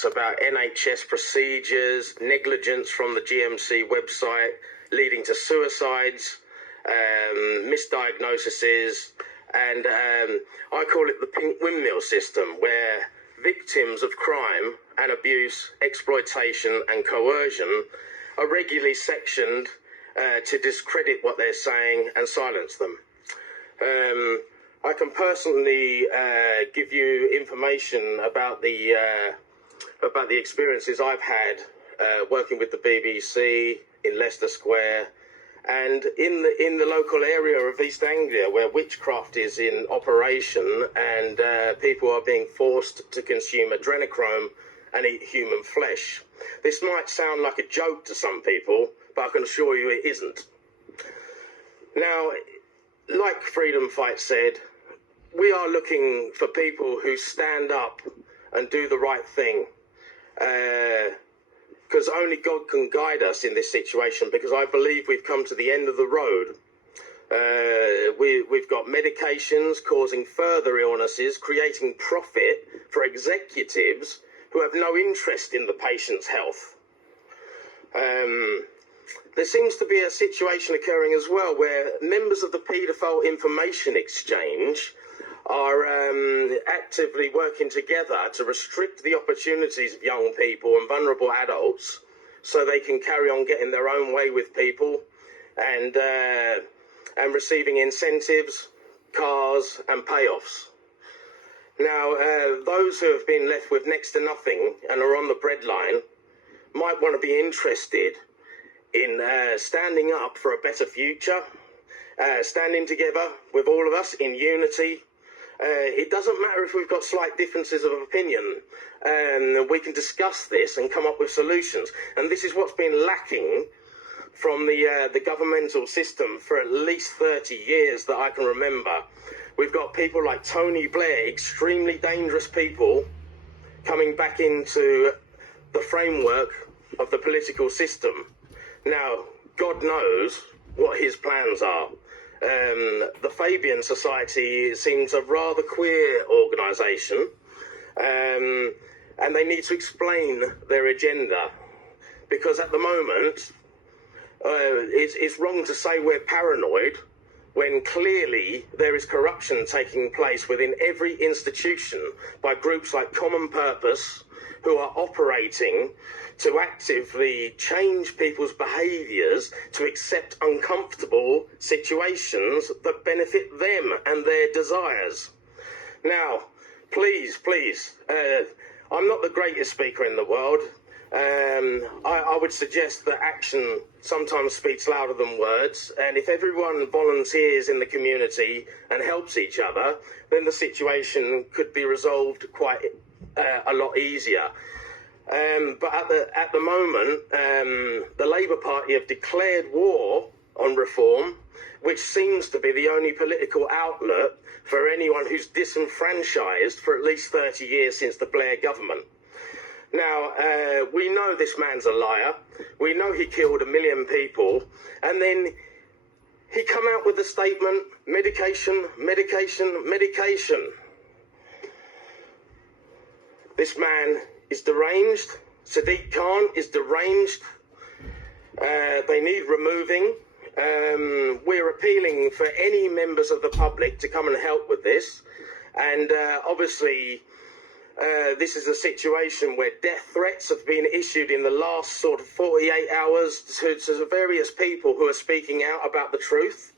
facts about NHS procedures, negligence from the GMC website leading to suicides, misdiagnoses, and I call it the pink windmill system, where victims of crime and abuse, exploitation and coercion are regularly sectioned to discredit what they're saying and silence them. I can personally give you information about the experiences I've had working with the BBC in Leicester Square and in the local area of East Anglia, where witchcraft is in operation and people are being forced to consume adrenochrome and eat human flesh. This might sound like a joke to some people, but I can assure you it isn't. Now, like Freedom Fight said, we are looking for people who stand up and do the right thing, because only God can guide us in this situation, because I believe we've come to the end of the road. We've got medications causing further illnesses, creating profit for executives who have no interest in the patient's health. There seems to be a situation occurring as well where members of the Paedophile Information Exchange are actively working together to restrict the opportunities of young people and vulnerable adults so they can carry on getting their own way with people and receiving incentives, cars and payoffs. Now, those who have been left with next to nothing and are on the breadline might want to be interested in standing up for a better future, standing together with all of us in unity. It doesn't matter if we've got slight differences of opinion. We can discuss this and come up with solutions. And this is what's been lacking from the governmental system for at least 30 years that I can remember. We've got people like Tony Blair, extremely dangerous people, coming back into the framework of the political system. Now, God knows what his plans are. The Fabian Society seems a rather queer organisation, and they need to explain their agenda, because at the moment it's wrong to say we're paranoid when clearly there is corruption taking place within every institution by groups like Common Purpose, who are operating to actively change people's behaviours to accept uncomfortable situations that benefit them and their desires. Now, please, I'm not the greatest speaker in the world. I would suggest that action sometimes speaks louder than words, and if everyone volunteers in the community and helps each other, then the situation could be resolved quite a lot easier. But at the moment, the Labour Party have declared war on reform, which seems to be the only political outlet for anyone who's disenfranchised for at least 30 years since the Blair government. Now, we know this man's a liar. We know he killed 1 million people. And then he come out with the statement, medication, medication, medication. This man is deranged. Sadiq Khan is deranged. They need removing. We're appealing for any members of the public to come and help with this. And obviously, this is a situation where death threats have been issued in the last sort of 48 hours to various people who are speaking out about the truth.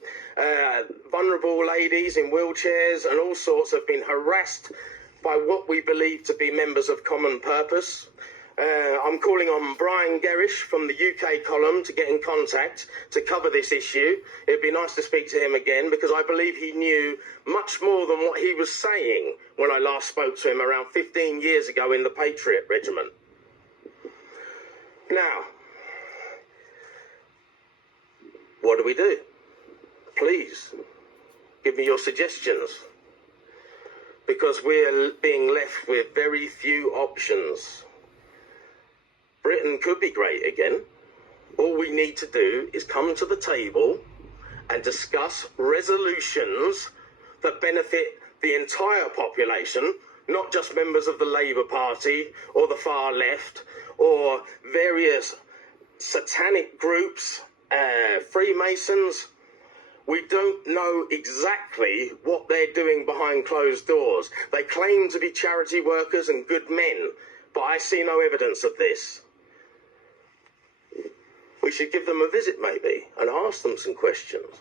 Vulnerable ladies in wheelchairs and all sorts have been harassed by what we believe to be members of Common Purpose. I'm calling on Brian Gerrish from the UK column to get in contact to cover this issue. It'd be nice to speak to him again, because I believe he knew much more than what he was saying when I last spoke to him around 15 years ago in the Patriot Regiment. Now, what do we do? Please, give me your suggestions, because we're being left with very few options. Britain could be great again. All we need to do is come to the table and discuss resolutions that benefit the entire population, not just members of the Labour Party or the far left or various satanic groups, Freemasons. We don't know exactly what they're doing behind closed doors. They claim to be charity workers and good men, but I see no evidence of this. We should give them a visit maybe and ask them some questions.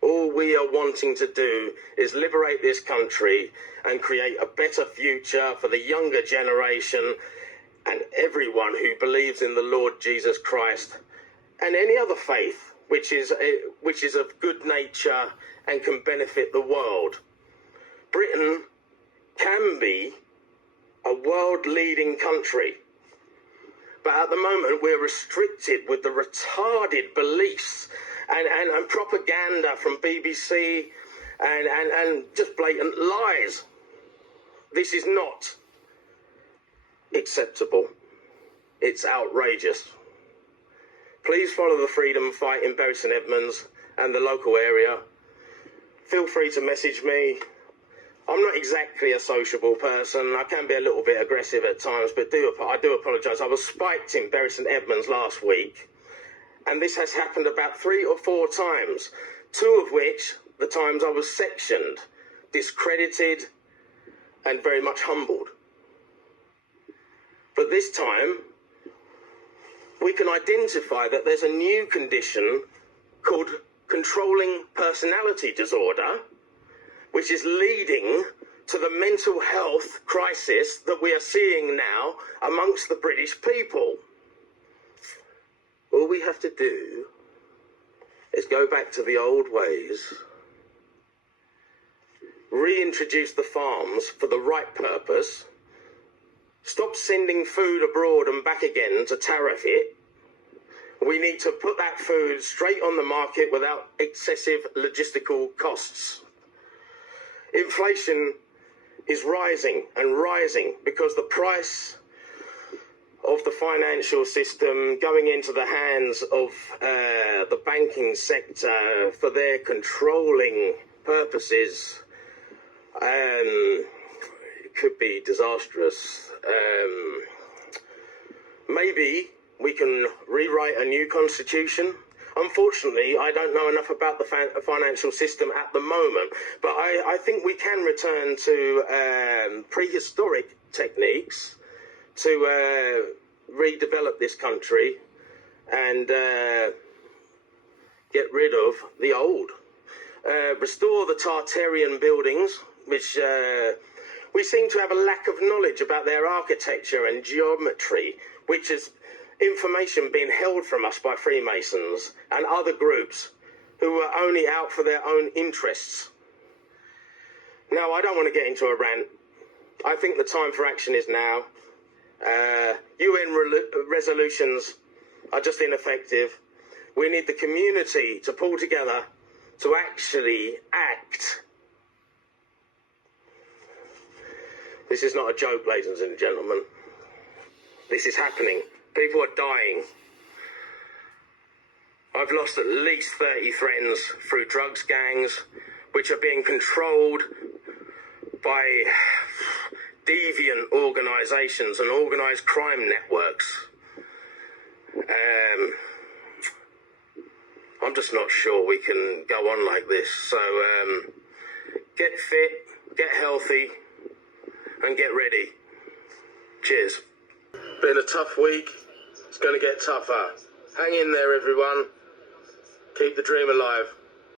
All we are wanting to do is liberate this country and create a better future for the younger generation and everyone who believes in the Lord Jesus Christ and any other faith which is of good nature and can benefit the world. Britain can be a world-leading country, but at the moment we're restricted with the retarded beliefs and propaganda from BBC and just blatant lies. This is not acceptable. It's outrageous. Please follow the freedom fight in Bury St Edmunds and the local area. Feel free to message me. I'm not exactly a sociable person. I can be a little bit aggressive at times, but I do apologise. I was spiked in Bury St Edmunds last week, and this has happened about 3 or 4 times, 2 of which, the times I was sectioned, discredited, and very much humbled. But this time, we can identify that there's a new condition called controlling personality disorder, which is leading to the mental health crisis that we are seeing now amongst the British people. All we have to do is go back to the old ways, reintroduce the farms for the right purpose, stop sending food abroad and back again to tariff it. We need to put that food straight on the market without excessive logistical costs. Inflation is rising and rising because the price of the financial system going into the hands of the banking sector for their controlling purposes could be disastrous. Maybe we can rewrite a new constitution. Unfortunately, I don't know enough about the financial system at the moment, but I think we can return to prehistoric techniques to redevelop this country and get rid of the old. Restore the Tartarian buildings, which we seem to have a lack of knowledge about their architecture and geometry, which is information being held from us by Freemasons and other groups who are only out for their own interests. Now, I don't want to get into a rant. I think the time for action is now. UN resolutions are just ineffective. We need the community to pull together to actually act. This is not a joke, ladies and gentlemen. This is happening. People are dying. I've lost at least 30 friends through drugs gangs, which are being controlled by deviant organisations and organised crime networks. I'm just not sure we can go on like this. So get fit, get healthy, and get ready. Cheers. Been a tough week. It's going to get tougher. Hang in there, everyone. Keep the dream alive.